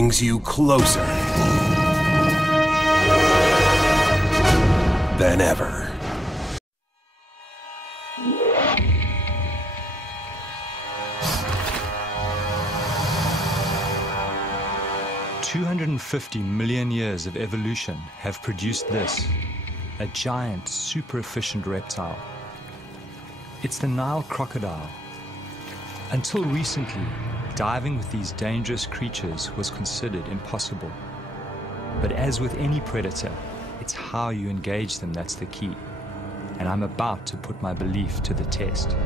brings you closer than ever. 250 million years of evolution have produced this, a giant, super efficient reptile. It's the Nile crocodile. Until recently, diving with these dangerous creatures was considered impossible. But as with any predator, it's how you engage them that's the key. And I'm about to put my belief to the test.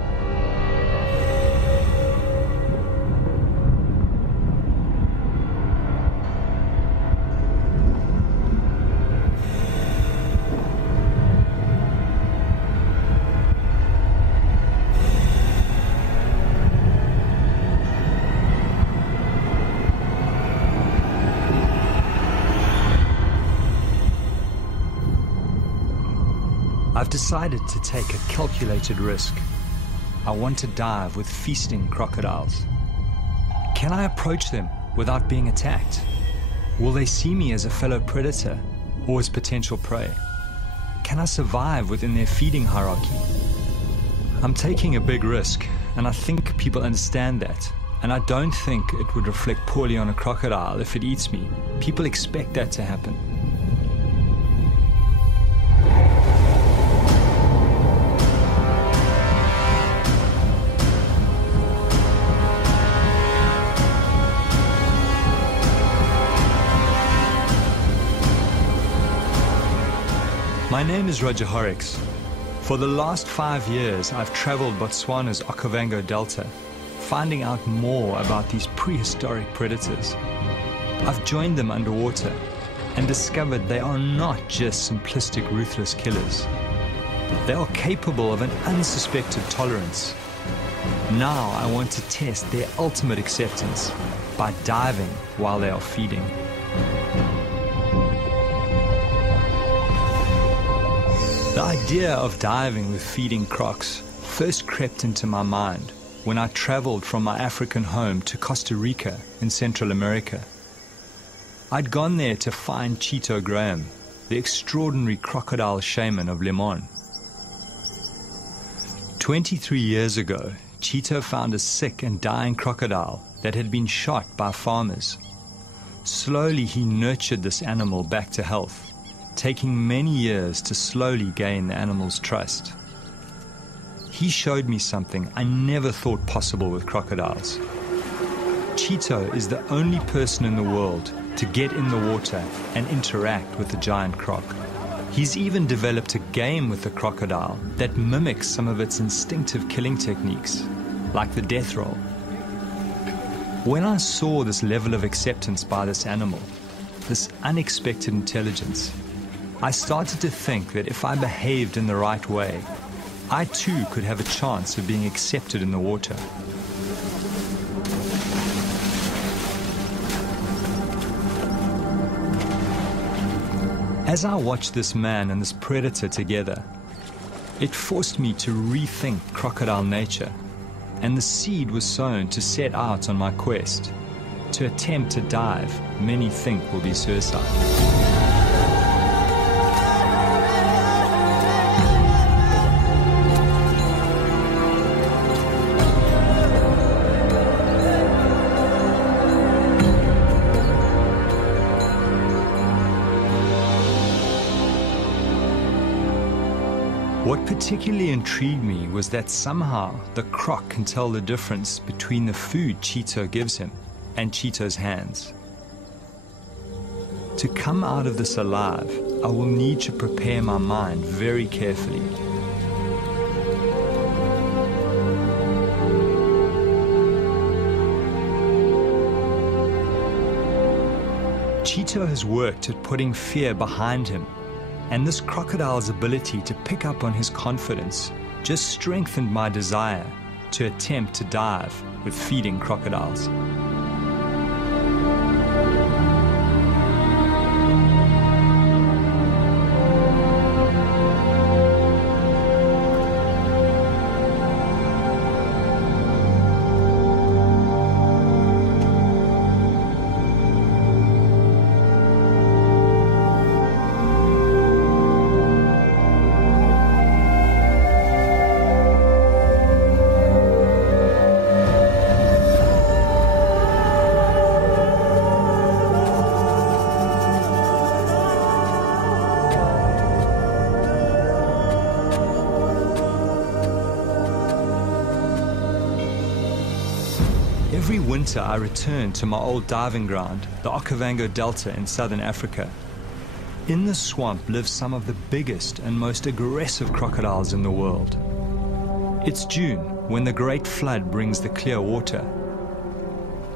I've decided to take a calculated risk. I want to dive with feasting crocodiles. Can I approach them without being attacked? Will they see me as a fellow predator or as potential prey? Can I survive within their feeding hierarchy? I'm taking a big risk, and I think people understand that. And I don't think it would reflect poorly on a crocodile if it eats me. People expect that to happen. My name is Roger Horrocks. For the last 5 years, I've traveled Botswana's Okavango Delta, finding out more about these prehistoric predators. I've joined them underwater and discovered they are not just simplistic, ruthless killers. They are capable of an unsuspected tolerance. Now I want to test their ultimate acceptance by diving while they are feeding. The idea of diving with feeding crocs first crept into my mind when I traveled from my African home to Costa Rica in Central America. I'd gone there to find Chito Graham, the extraordinary crocodile shaman of Limon. 23 years ago, Chito found a sick and dying crocodile that had been shot by farmers. Slowly he nurtured this animal back to health, taking many years to slowly gain the animal's trust. He showed me something I never thought possible with crocodiles. Chito is the only person in the world to get in the water and interact with the giant croc. He's even developed a game with the crocodile that mimics some of its instinctive killing techniques, like the death roll. When I saw this level of acceptance by this animal, this unexpected intelligence, I started to think that if I behaved in the right way, I too could have a chance of being accepted in the water. As I watched this man and this predator together, it forced me to rethink crocodile nature, and the seed was sown to set out on my quest. To attempt to dive, many think will be suicide. What particularly intrigued me was that somehow the croc can tell the difference between the food Chito gives him and Chito's hands. To come out of this alive, I will need to prepare my mind very carefully. Chito has worked at putting fear behind him, and this crocodile's ability to pick up on his confidence just strengthened my desire to attempt to dive with feeding crocodiles. Every winter I return to my old diving ground, the Okavango Delta in southern Africa. In the swamp live some of the biggest and most aggressive crocodiles in the world. It's June, when the great flood brings the clear water.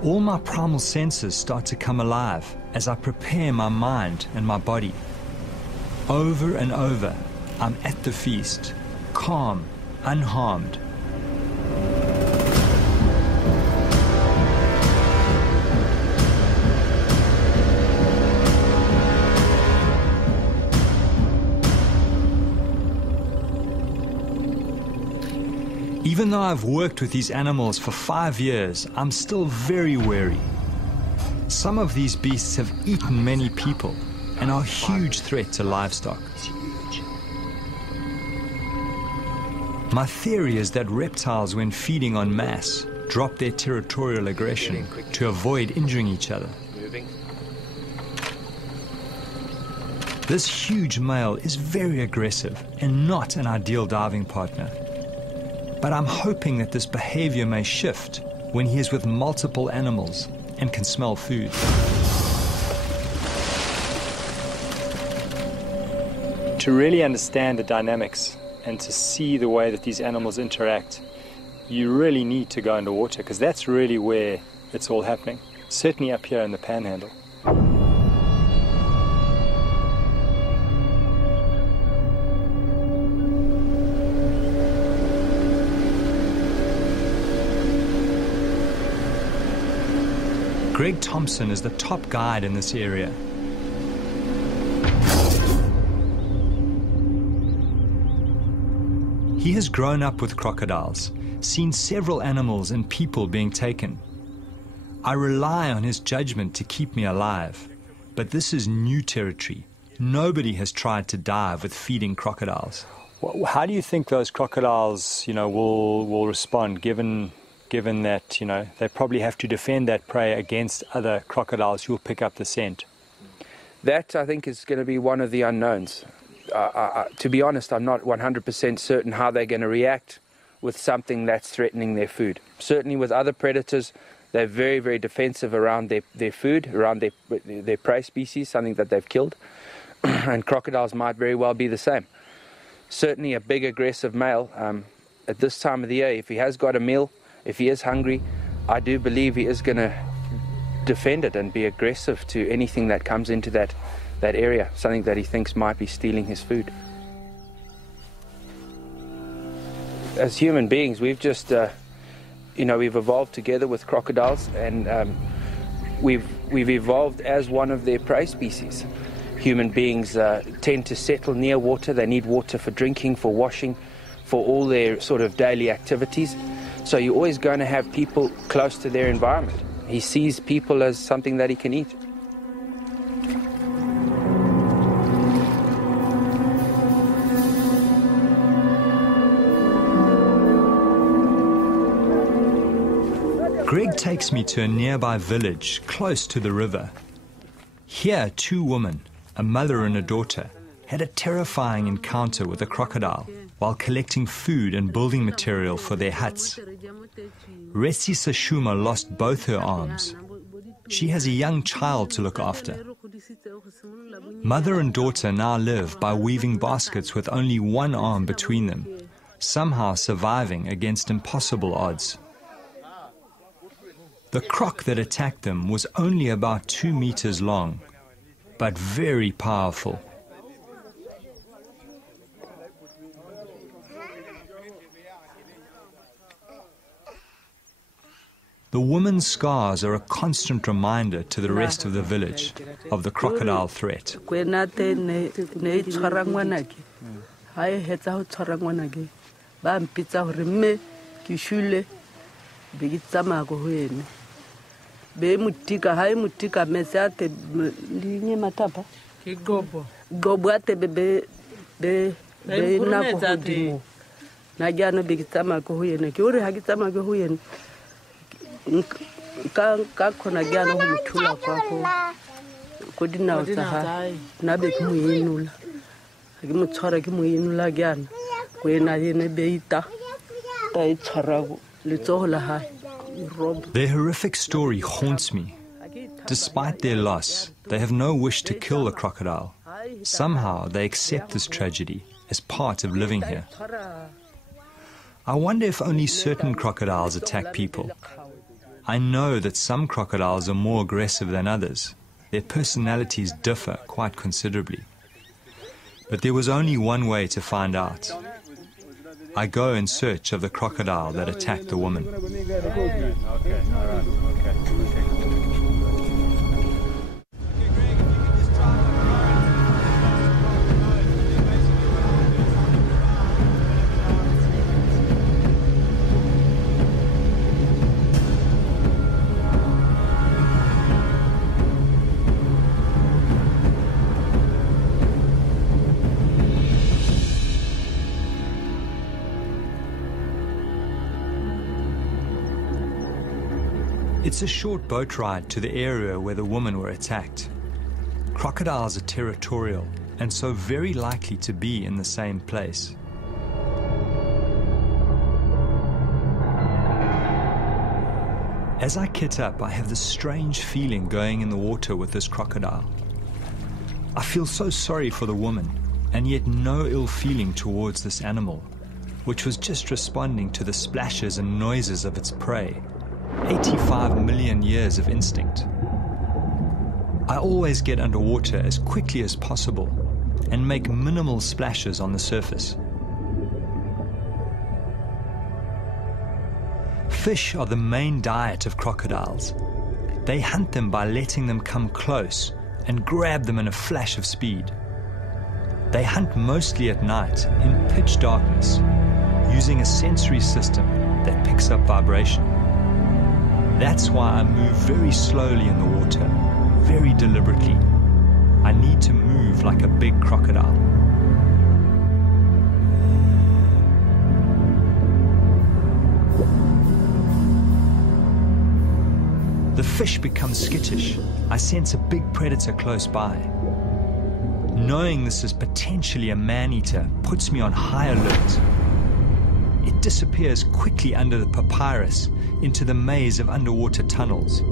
All my primal senses start to come alive as I prepare my mind and my body. Over and over, I'm at the feast, calm, unharmed. Even though I've worked with these animals for 5 years, I'm still very wary. Some of these beasts have eaten many people and are a huge threat to livestock. My theory is that reptiles, when feeding en masse, drop their territorial aggression to avoid injuring each other. This huge male is very aggressive and not an ideal diving partner. But I'm hoping that this behavior may shift when he is with multiple animals and can smell food. To really understand the dynamics and to see the way that these animals interact, you really need to go underwater, because that's really where it's all happening, certainly up here in the Panhandle. Greg Thompson is the top guide in this area. He has grown up with crocodiles, seen several animals and people being taken. I rely on his judgment to keep me alive, but this is new territory. Nobody has tried to dive with feeding crocodiles. How do you think those crocodiles, will respond given that, they probably have to defend that prey against other crocodiles who will pick up the scent? That, I think, is going to be one of the unknowns. To be honest, I'm not 100% certain how they're going to react with something that's threatening their food. Certainly with other predators, they're very, very defensive around their food, around their prey species, something that they've killed. And crocodiles might very well be the same. Certainly a big aggressive male, at this time of the year, if he has got a meal, if he is hungry, I do believe he is going to defend it and be aggressive to anything that comes into that area, something that he thinks might be stealing his food. As human beings, we've just, we've evolved together with crocodiles, and we've evolved as one of their prey species. Human beings tend to settle near water. They need water for drinking, for washing, for all their sort of daily activities. So you're always going to have people close to their environment. He sees people as something that he can eat. Greg takes me to a nearby village close to the river. Here, two women, a mother and a daughter, had a terrifying encounter with a crocodile while collecting food and building material for their huts. Resi Sashuma lost both her arms. She has a young child to look after. Mother and daughter now live by weaving baskets with only one arm between them, somehow surviving against impossible odds. The croc that attacked them was only about 2 meters long, but very powerful. The woman's scars are a constant reminder to the rest of the village of the crocodile threat. Their horrific story haunts me. Despite their loss, they have no wish to kill the crocodile. Somehow they accept this tragedy as part of living here. I wonder if only certain crocodiles attack people. I know that some crocodiles are more aggressive than others. Their personalities differ quite considerably. But there was only one way to find out. I go in search of the crocodile that attacked the woman. It's a short boat ride to the area where the women were attacked. Crocodiles are territorial and so very likely to be in the same place. As I kit up, I have this strange feeling going in the water with this crocodile. I feel so sorry for the woman, and yet no ill feeling towards this animal, which was just responding to the splashes and noises of its prey. 85 million years of instinct. I always get underwater as quickly as possible and make minimal splashes on the surface. Fish are the main diet of crocodiles. They hunt them by letting them come close and grab them in a flash of speed. They hunt mostly at night in pitch darkness, using a sensory system that picks up vibration. That's why I move very slowly in the water, very deliberately. I need to move like a big crocodile. The fish become skittish. I sense a big predator close by. Knowing this is potentially a man-eater puts me on high alert. It disappears quickly under the papyrus into the maze of underwater tunnels.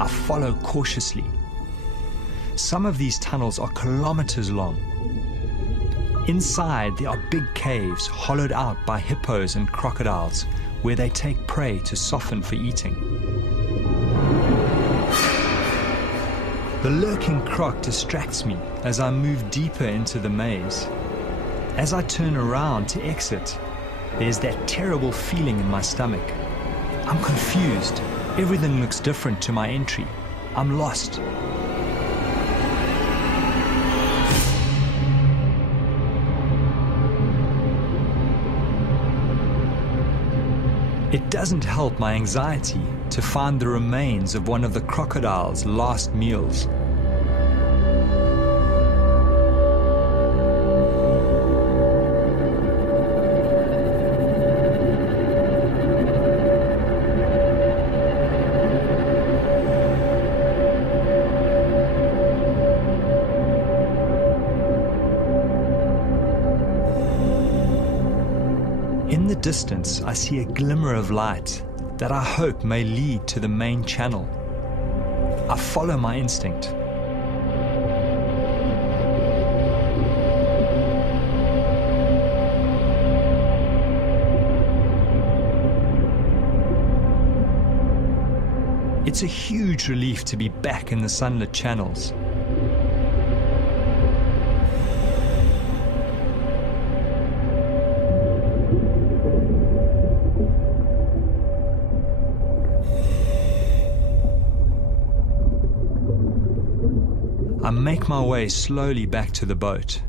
I follow cautiously. Some of these tunnels are kilometers long. Inside, there are big caves hollowed out by hippos and crocodiles where they take prey to soften for eating. The lurking croc distracts me as I move deeper into the maze. As I turn around to exit, there's that terrible feeling in my stomach. I'm confused. Everything looks different to my entry. I'm lost. It doesn't help my anxiety to find the remains of one of the crocodile's last meals. In the distance, I see a glimmer of light that I hope may lead to the main channel. I follow my instinct. It's a huge relief to be back in the sunlit channels. I make my way slowly back to the boat.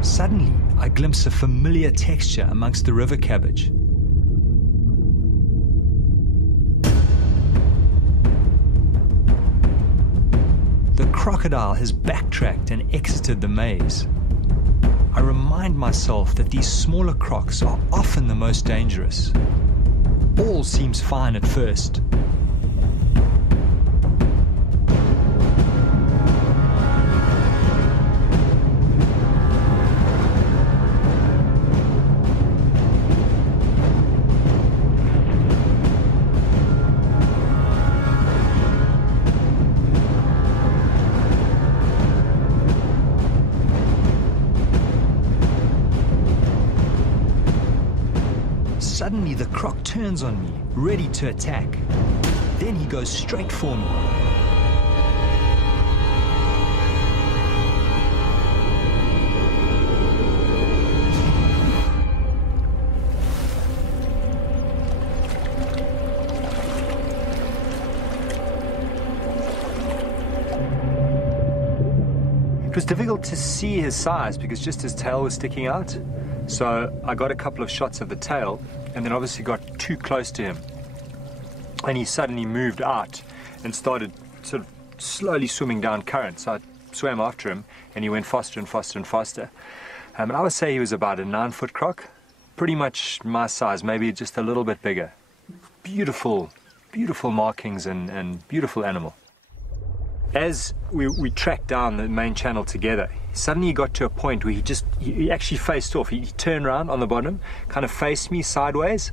Suddenly, I glimpse a familiar texture amongst the river cabbage. The crocodile has backtracked and exited the maze. I remind myself that these smaller crocs are often the most dangerous. All seems fine at first. Suddenly the croc turns on me, ready to attack. Then he goes straight for me. It was difficult to see his size because just his tail was sticking out. So I got a couple of shots of the tail and then obviously got too close to him. And he suddenly moved out and started sort of slowly swimming down current. So I swam after him and he went faster and faster and faster. And I would say he was about a 9-foot croc, pretty much my size, maybe just a little bit bigger. Beautiful, beautiful markings and beautiful animal. As we tracked down the main channel together, suddenly he got to a point where he actually faced off. He turned around on the bottom, kind of faced me sideways,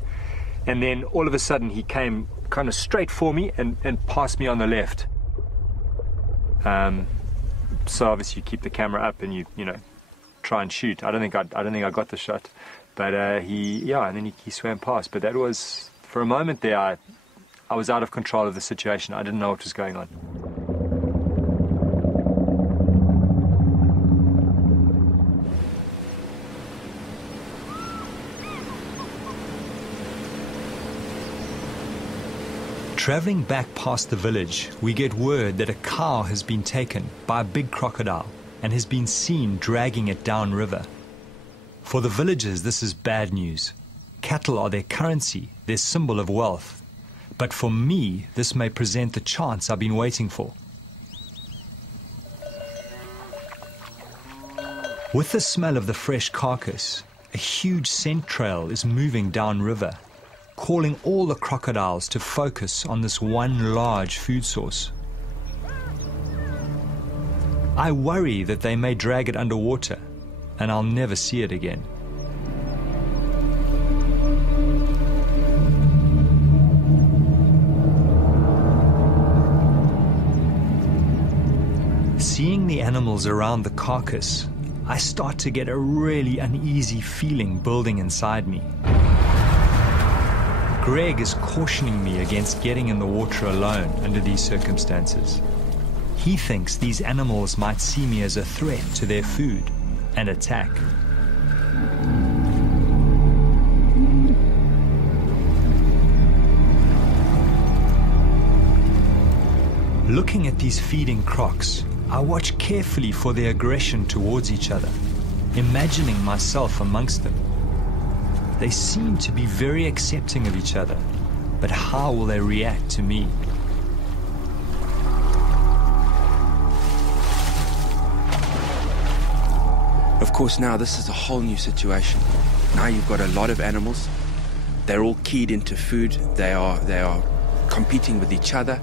and then all of a sudden he came kind of straight for me and passed me on the left. So obviously you keep the camera up and you know try and shoot. I don't think I got the shot, but and then he swam past. But that was, for a moment there, I was out of control of the situation. I didn't know what was going on. Traveling back past the village, we get word that a cow has been taken by a big crocodile and has been seen dragging it downriver. For the villagers, this is bad news. Cattle are their currency, their symbol of wealth. But for me, this may present the chance I've been waiting for. With the smell of the fresh carcass, a huge scent trail is moving downriver, calling all the crocodiles to focus on this one large food source. I worry that they may drag it underwater and I'll never see it again. Seeing the animals around the carcass, I start to get a really uneasy feeling building inside me. Greg is cautioning me against getting in the water alone under these circumstances. He thinks these animals might see me as a threat to their food and attack. Looking at these feeding crocs, I watch carefully for their aggression towards each other, imagining myself amongst them. They seem to be very accepting of each other, but how will they react to me? Of course, now this is a whole new situation. Now you've got a lot of animals. They're all keyed into food. They are competing with each other.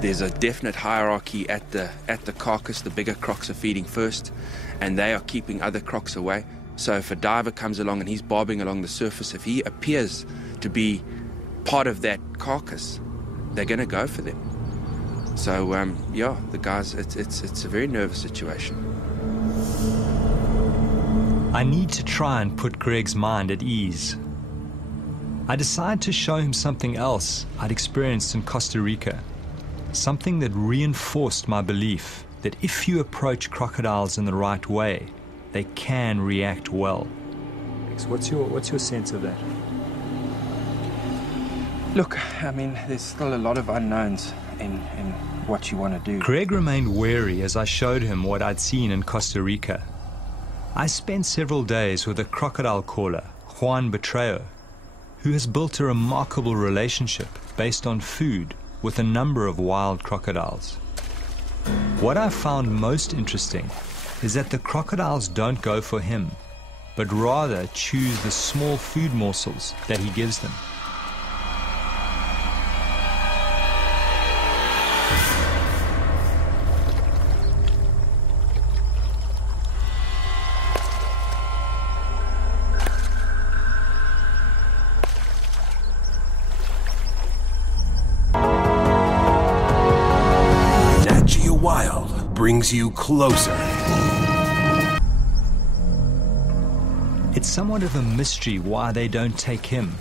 There's a definite hierarchy at the carcass. The bigger crocs are feeding first, and they are keeping other crocs away. So if a diver comes along and he's bobbing along the surface, if he appears to be part of that carcass, they're going to go for them. So the guys, it's a very nervous situation. I need to try and put Greg's mind at ease. I decide to show him something else I'd experienced in Costa Rica, something that reinforced my belief that if you approach crocodiles in the right way, they can react well. What's your sense of that? Look, I mean, there's still a lot of unknowns in what you want to do. Greg remained wary as I showed him what I'd seen in Costa Rica. I spent several days with a crocodile caller, Juan Betreo, who has built a remarkable relationship based on food with a number of wild crocodiles. What I found most interesting is that the crocodiles don't go for him, but rather choose the small food morsels that he gives them. Brings you closer. It's somewhat of a mystery why they don't take him,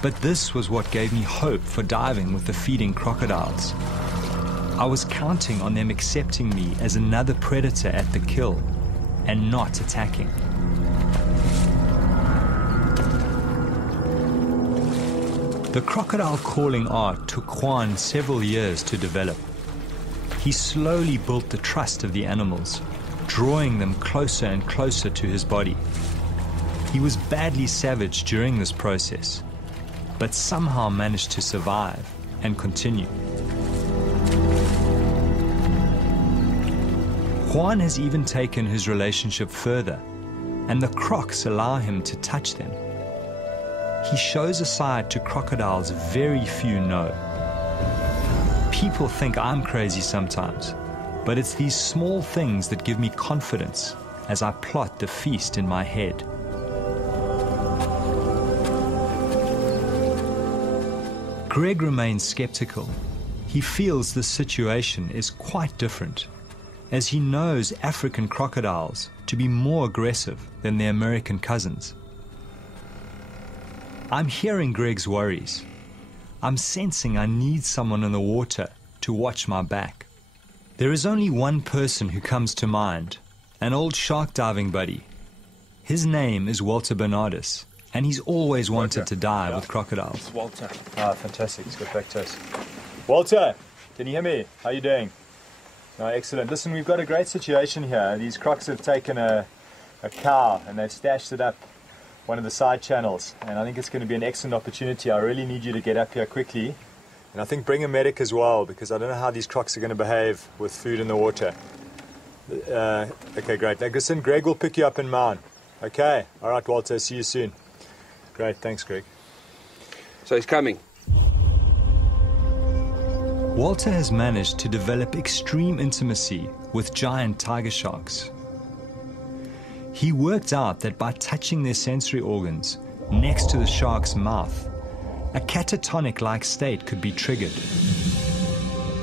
but this was what gave me hope for diving with the feeding crocodiles. I was counting on them accepting me as another predator at the kill and not attacking. The crocodile calling art took Juan several years to develop. He slowly built the trust of the animals, drawing them closer and closer to his body. He was badly savaged during this process, but somehow managed to survive and continue. Juan has even taken his relationship further, and the crocs allow him to touch them. He shows a side to crocodiles very few know. People think I'm crazy sometimes, but it's these small things that give me confidence as I plot the feast in my head. Greg remains skeptical. He feels the situation is quite different, as he knows African crocodiles to be more aggressive than their American cousins. I'm hearing Greg's worries. I'm sensing I need someone in the water to watch my back. There is only one person who comes to mind, an old shark diving buddy. His name is Walter Bernardus, and he's always wanted to dive with crocodiles. It's Walter. Ah, fantastic. Let's get back to us. Walter, can you hear me? How are you doing? No, excellent. Listen, we've got a great situation here. These crocs have taken a cow and they've stashed it up one of the side channels, and I think it's going to be an excellent opportunity. I really need you to get up here quickly, and I think bring a medic as well, because I don't know how these crocs are going to behave with food in the water. Okay, great. Now, listen, Greg will pick you up in mount. Okay, all right, Walter, see you soon. Great, thanks, Greg. So he's coming. Walter has managed to develop extreme intimacy with giant tiger sharks. He worked out that by touching their sensory organs next to the shark's mouth, a catatonic-like state could be triggered.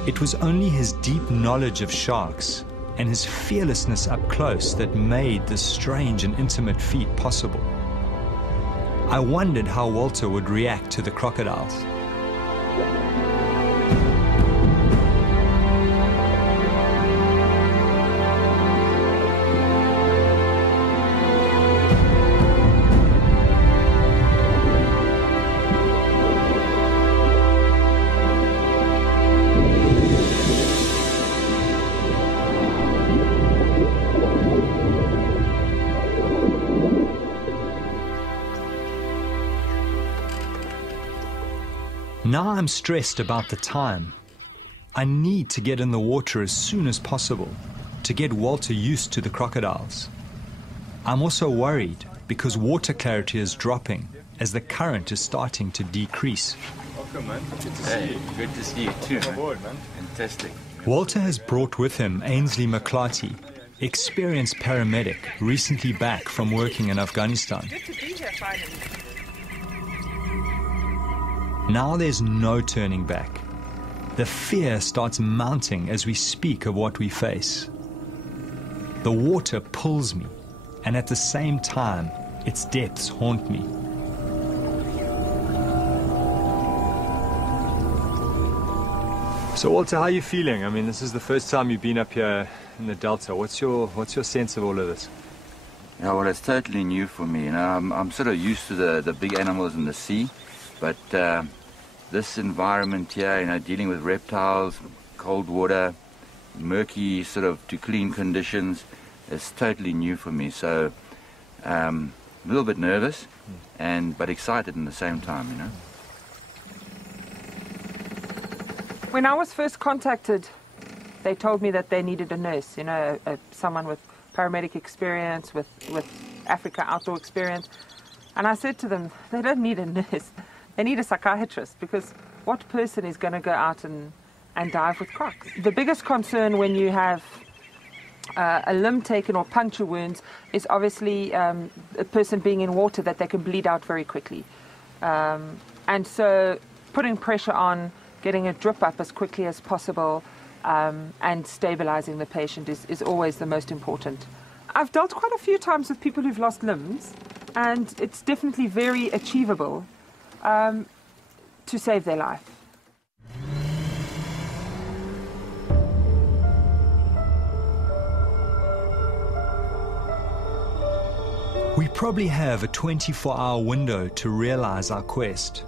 It was only his deep knowledge of sharks and his fearlessness up close that made this strange and intimate feat possible. I wondered how Walter would react to the crocodiles. Now I'm stressed about the time. I need to get in the water as soon as possible to get Walter used to the crocodiles. I'm also worried because water clarity is dropping as the current is starting to decrease. Welcome, man. Good to see you. Good to see you too. Come aboard, man. Fantastic. Walter has brought with him Ainsley McClarty, experienced paramedic, recently back from working in Afghanistan. Good to be here finally. Now there's no turning back. The fear starts mounting as we speak of what we face. The water pulls me, and at the same time, its depths haunt me. So Walter, how are you feeling? I mean, this is the first time you've been up here in the Delta. What's your sense of all of this? Yeah, well, it's totally new for me. You know, I'm sort of used to the big animals in the sea, but this environment here, you know, dealing with reptiles, cold water, murky sort of to clean conditions, is totally new for me. So a little bit nervous, but excited in the same time, you know. When I was first contacted, they told me that they needed a nurse, you know, someone with paramedic experience, with Africa outdoor experience. And I said to them, they don't need a nurse, they need a psychiatrist, because what person is going to go out and dive with crocs? The biggest concern when you have a limb taken or puncture wounds is obviously a person being in water, that they can bleed out very quickly. And so putting pressure on, getting a drip up as quickly as possible, and stabilizing the patient is always the most important. I've dealt quite a few times with people who've lost limbs, and it's definitely very achievable to save their life. We probably have a 24-hour window to realize our quest.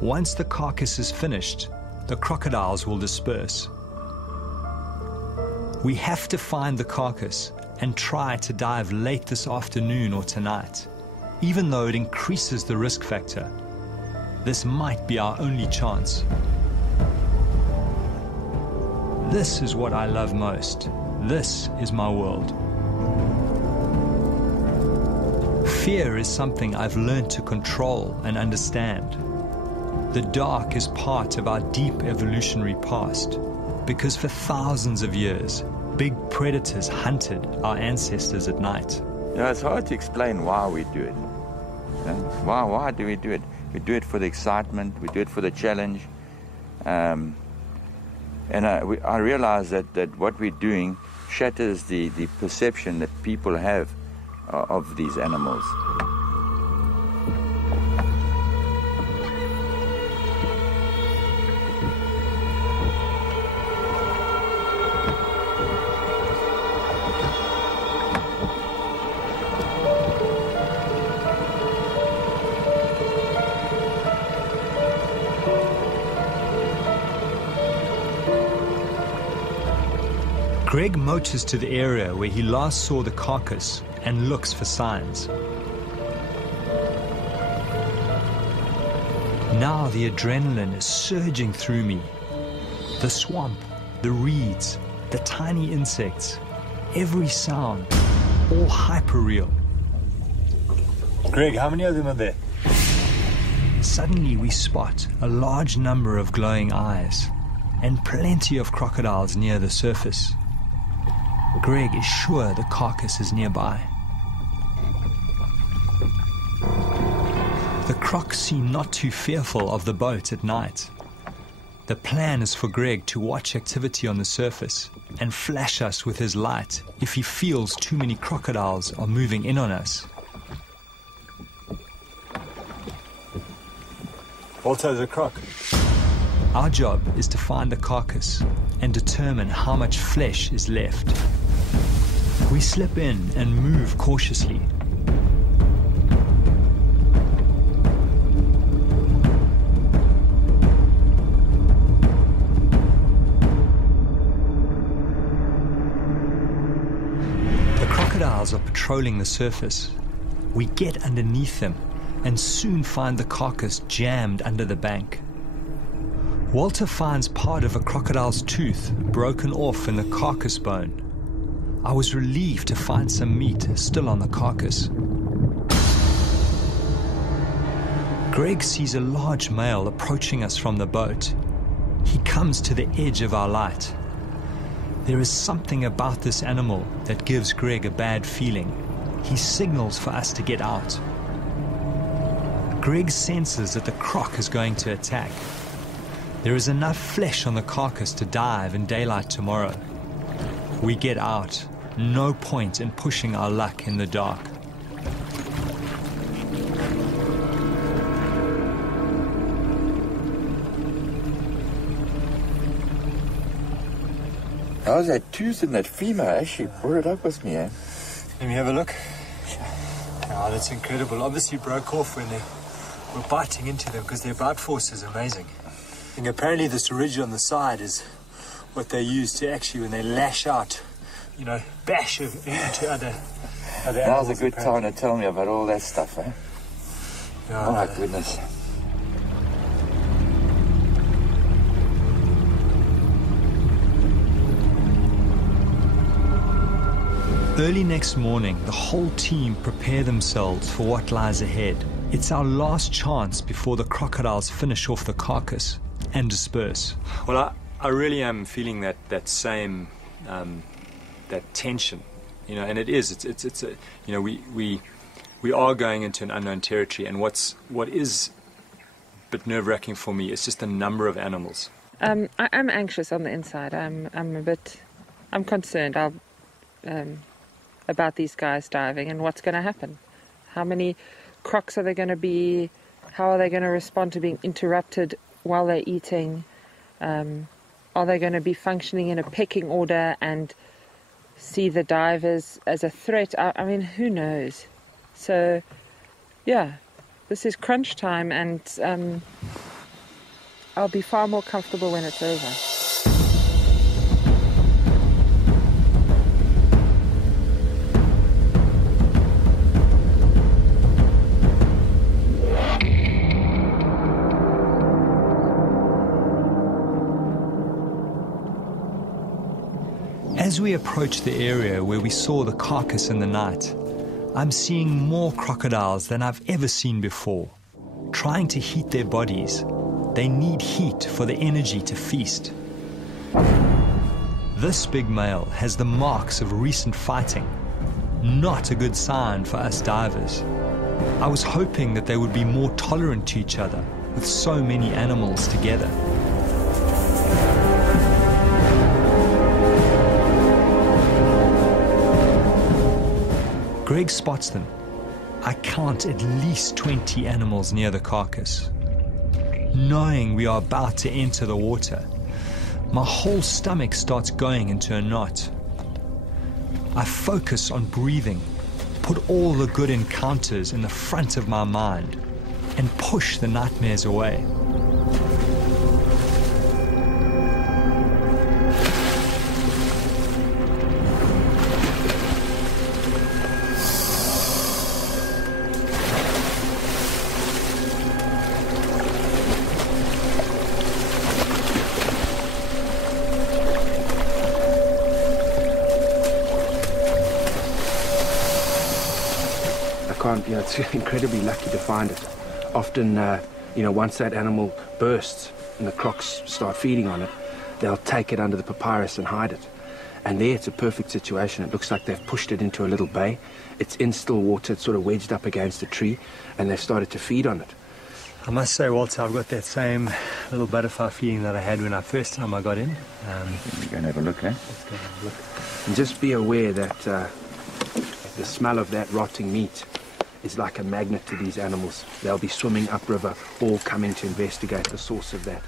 Once the carcass is finished, the crocodiles will disperse. We have to find the carcass and try to dive late this afternoon or tonight, even though it increases the risk factor. This might be our only chance. This is what I love most. This is my world. Fear is something I've learned to control and understand. The dark is part of our deep evolutionary past, because for thousands of years, big predators hunted our ancestors at night. You know, it's hard to explain why we do it. You know, why do we do it? We do it for the excitement, we do it for the challenge. And I realize that what we're doing shatters the perception that people have of these animals. Greg motors to the area where he last saw the carcass and looks for signs. Now the adrenaline is surging through me. The swamp, the reeds, the tiny insects, every sound, all hyper-real. Greg, how many of them are there? Suddenly we spot a large number of glowing eyes and plenty of crocodiles near the surface. Greg is sure the carcass is nearby. The crocs seem not too fearful of the boat at night. The plan is for Greg to watch activity on the surface and flash us with his light if he feels too many crocodiles are moving in on us. Walter's a croc. Our job is to find the carcass and determine how much flesh is left. We slip in and move cautiously. The crocodiles are patrolling the surface. We get underneath them and soon find the carcass jammed under the bank. Walter finds part of a crocodile's tooth broken off in the carcass bone. I was relieved to find some meat still on the carcass. Greg sees a large male approaching us from the boat. He comes to the edge of our light. There is something about this animal that gives Greg a bad feeling. He signals for us to get out. Greg senses that the croc is going to attack. There is enough flesh on the carcass to dive in daylight tomorrow. We get out. No point in pushing our luck in the dark. How's that tooth in that femur? Actually brought it up with me, eh? Let me have a look. Oh, that's incredible. Obviously broke off when they were biting into them, because their bite force is amazing. And apparently this ridge on the side is what they use to actually, when they lash out, you know, bash into other Now's a good time to tell me about all that stuff, eh? Yeah, oh my goodness. Early next morning, the whole team prepare themselves for what lies ahead. It's our last chance before the crocodiles finish off the carcass and disperse. Well, I really am feeling that same that tension, and it is. It's a, we are going into an unknown territory, and what is a bit nerve-wracking for me is just the number of animals. I'm anxious on the inside. I'm concerned about these guys diving and what's going to happen. How many crocs are there going to be? How are they going to respond to being interrupted while they're eating? Are they going to be functioning in a pecking order and see the divers as a threat? I mean, who knows? So, yeah, this is crunch time, and I'll be far more comfortable when it's over. As we approach the area where we saw the carcass in the night, I'm seeing more crocodiles than I've ever seen before. Trying to heat their bodies, they need heat for the energy to feast. This big male has the marks of recent fighting. Not a good sign for us divers. I was hoping that they would be more tolerant to each other with so many animals together. Greg spots them. I count at least 20 animals near the carcass. Knowing we are about to enter the water, my whole stomach starts going into a knot. I focus on breathing, put all the good encounters in the front of my mind, and push the nightmares away. It's incredibly lucky to find it. Often, once that animal bursts and the crocs start feeding on it, they'll take it under the papyrus and hide it. And there it's a perfect situation. It looks like they've pushed it into a little bay. It's in still water, it's sort of wedged up against a tree, and they've started to feed on it. I must say, Walter, I've got that same little butterfly feeling that I had when first time I got in. We're going to have a look, eh? Let's go have a look. And just be aware that the smell of that rotting meat is like a magnet to these animals. They'll be swimming upriver, all coming to investigate the source of that.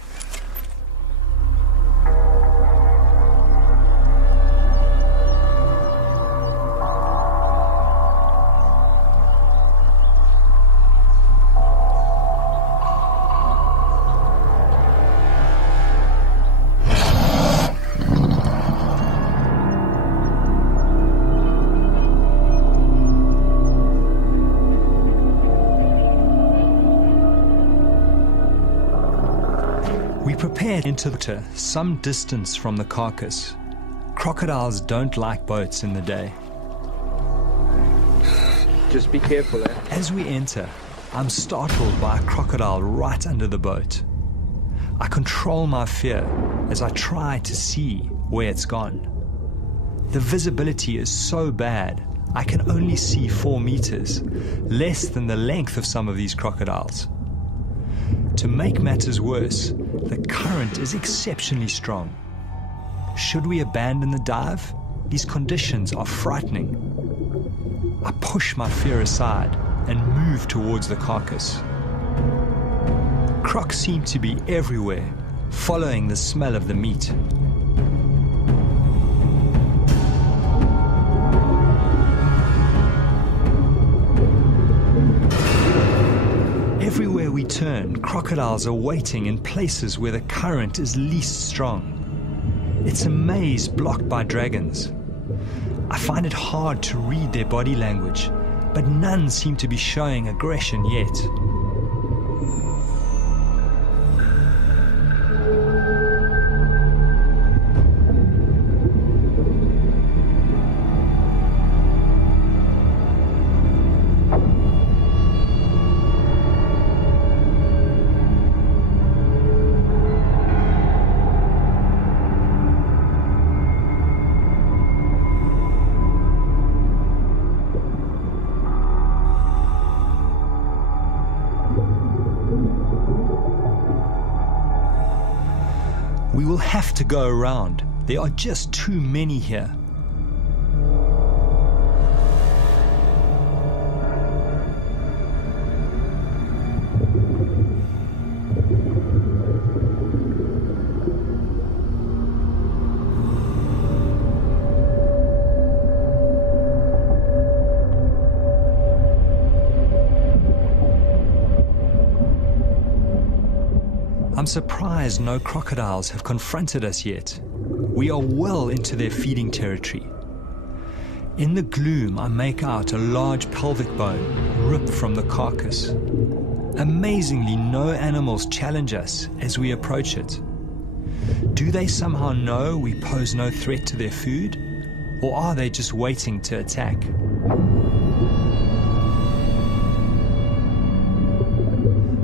Prepared into the water some distance from the carcass. Crocodiles don't like boats in the day. Just be careful, eh? As we enter, I'm startled by a crocodile right under the boat. I control my fear as I try to see where it's gone. The visibility is so bad, I can only see 4 meters, less than the length of some of these crocodiles. To make matters worse, the current is exceptionally strong. Should we abandon the dive? These conditions are frightening. I push my fear aside and move towards the carcass. Crocs seem to be everywhere, following the smell of the meat. Everywhere we turn, crocodiles are waiting in places where the current is least strong. It's a maze blocked by dragons. I find it hard to read their body language, but none seem to be showing aggression yet. have to go around. There are just too many here. I'm surprised no crocodiles have confronted us yet. We are well into their feeding territory. In the gloom, I make out a large pelvic bone ripped from the carcass. Amazingly, no animals challenge us as we approach it. Do they somehow know we pose no threat to their food? Or are they just waiting to attack?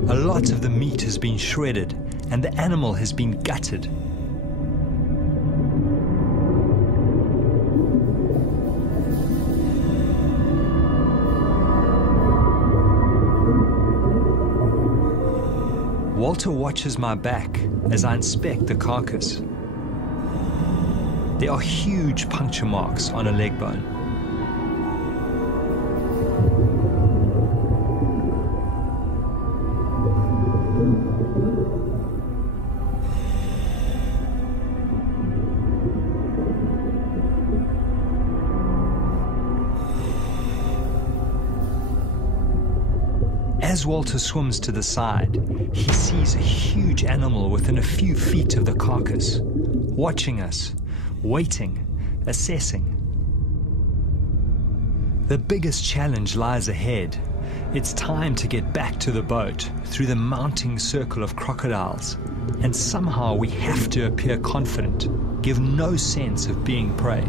A lot of the meat has been shredded and the animal has been gutted. Walter watches my back as I inspect the carcass. There are huge puncture marks on a leg bone. As Walter swims to the side, he sees a huge animal within a few feet of the carcass, watching us, waiting, assessing. The biggest challenge lies ahead. It's time to get back to the boat through the mounting circle of crocodiles, and somehow we have to appear confident, give no sense of being prey.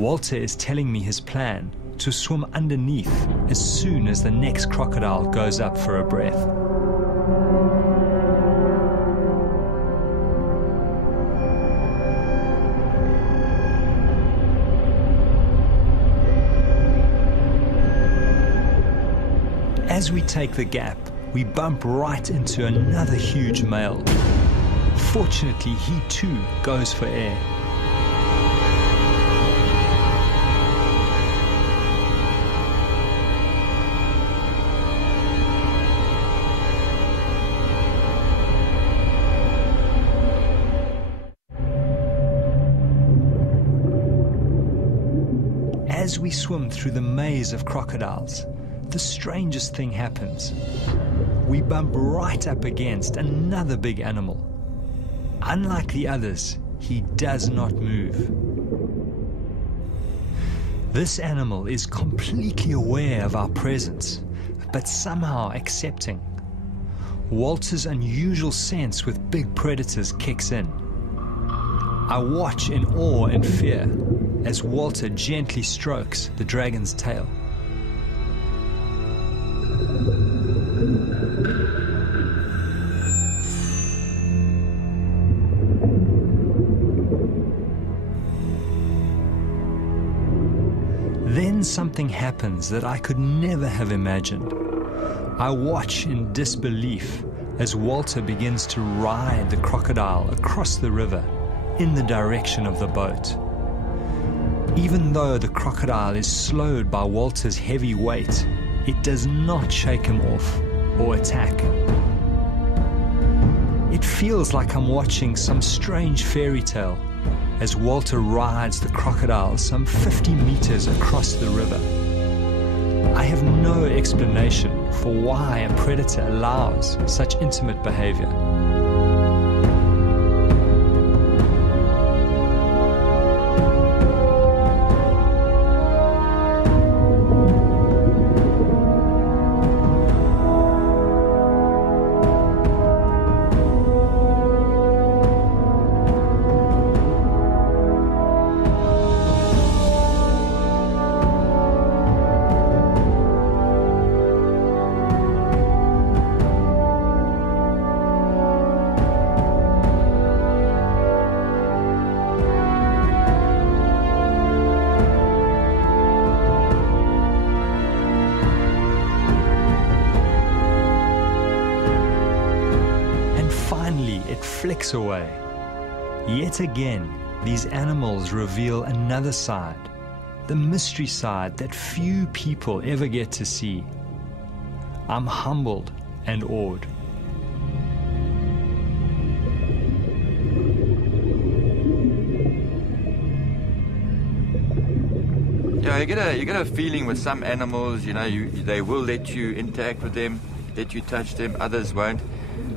Walter is telling me his plan to swim underneath as soon as the next crocodile goes up for a breath. As we take the gap, we bump right into another huge male. Fortunately, he too goes for air. As we swim through the maze of crocodiles, the strangest thing happens. We bump right up against another big animal. Unlike the others, he does not move. This animal is completely aware of our presence, but somehow accepting. Walter's unusual sense with big predators kicks in. I watch in awe and fear as Walter gently strokes the dragon's tail. Then something happens that I could never have imagined. I watch in disbelief as Walter begins to ride the crocodile across the river in the direction of the boat. Even though the crocodile is slowed by Walter's heavy weight, it does not shake him off or attack. It feels like I'm watching some strange fairy tale as Walter rides the crocodile some 50 meters across the river. I have no explanation for why a predator allows such intimate behavior. weeks away. Yet again, these animals reveal another side, the mystery side that few people ever get to see. I'm humbled and awed. Yeah, you get a feeling with some animals, you know, they will let you interact with them, let you touch them, others won't.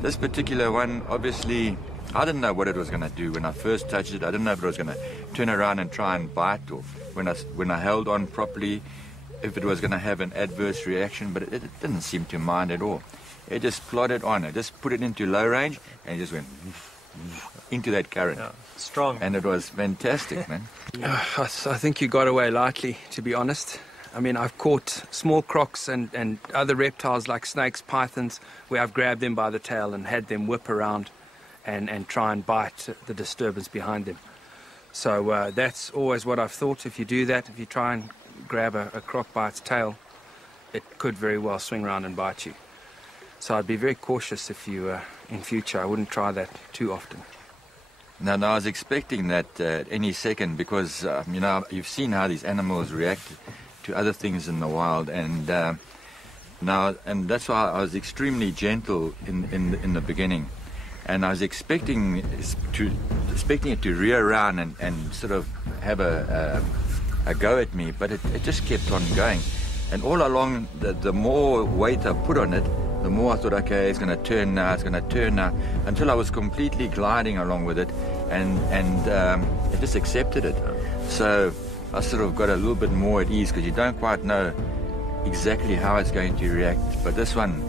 This particular one, obviously, I didn't know what it was going to do. When I first touched it, I didn't know if it was going to turn around and try and bite, or when I held on properly, if it was going to have an adverse reaction, but it didn't seem to mind at all. It just plodded on. It just put it into low range and it just went into that current. Yeah, strong. And it was fantastic, man. I think you got away lightly, to be honest. I mean, I've caught small crocs and other reptiles like snakes, pythons, where I've grabbed them by the tail and had them whip around and try and bite the disturbance behind them. So that's always what I've thought. If you do that, if you try and grab a croc by its tail, it could very well swing around and bite you. So I'd be very cautious if you, in future, I wouldn't try that too often. No, I was expecting that any second because, you know, you've seen how these animals react to other things in the wild, and that's why I was extremely gentle in the beginning, and I was expecting it to rear around and sort of have a go at me, but it just kept on going, and all along the more weight I put on it, the more I thought, okay, it's going to turn now, until I was completely gliding along with it, and it just accepted it. So I sort of got a little bit more at ease because you don't quite know exactly how it's going to react. But this one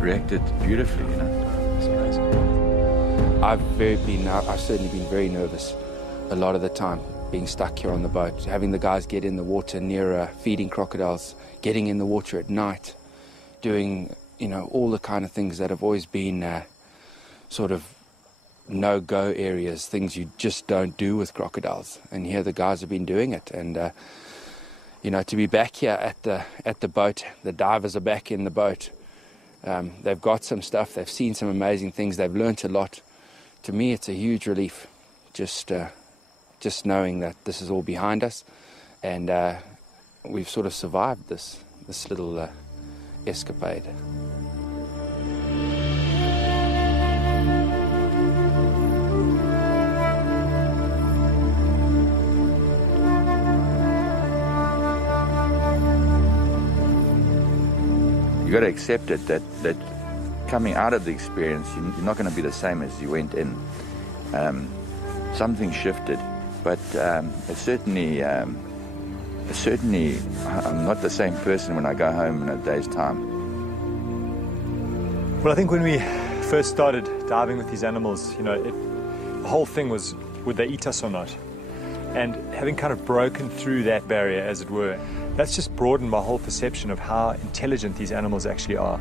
reacted beautifully, you know. It's amazing. I've certainly been very nervous a lot of the time, being stuck here on the boat, having the guys get in the water near feeding crocodiles, getting in the water at night, doing, you know, all the kind of things that have always been sort of no-go areas, things you just don't do with crocodiles. And here the guys have been doing it. And, you know, to be back here at the boat, the divers are back in the boat. They've got some stuff. They've seen some amazing things. They've learnt a lot. To me, it's a huge relief, just knowing that this is all behind us. And we've sort of survived this little escapade. You got to accept it that coming out of the experience, you're not going to be the same as you went in. Something shifted, but it certainly I'm not the same person when I go home in a day's time. Well, I think when we first started diving with these animals, you know, the whole thing was, would they eat us or not? And having kind of broken through that barrier, as it were, that's just broadened my whole perception of how intelligent these animals actually are.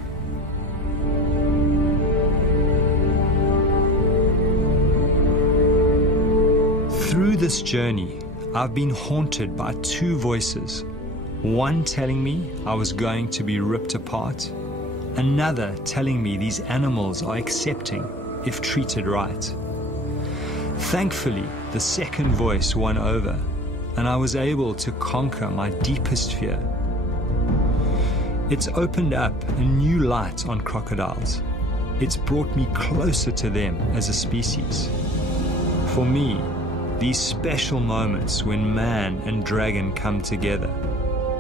Through this journey, I've been haunted by two voices. One telling me I was going to be ripped apart, another telling me these animals are accepting if treated right. Thankfully, the second voice won over, and I was able to conquer my deepest fear. It's opened up a new light on crocodiles. It's brought me closer to them as a species. For me, these special moments when man and dragon come together,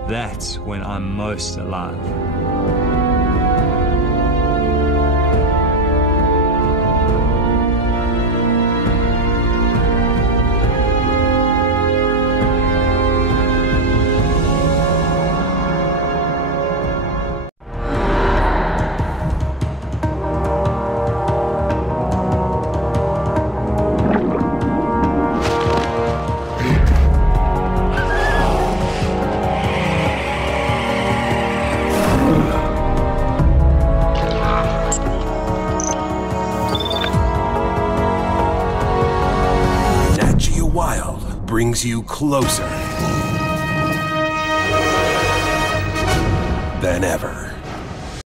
that's when I'm most alive. Brings you closer than ever.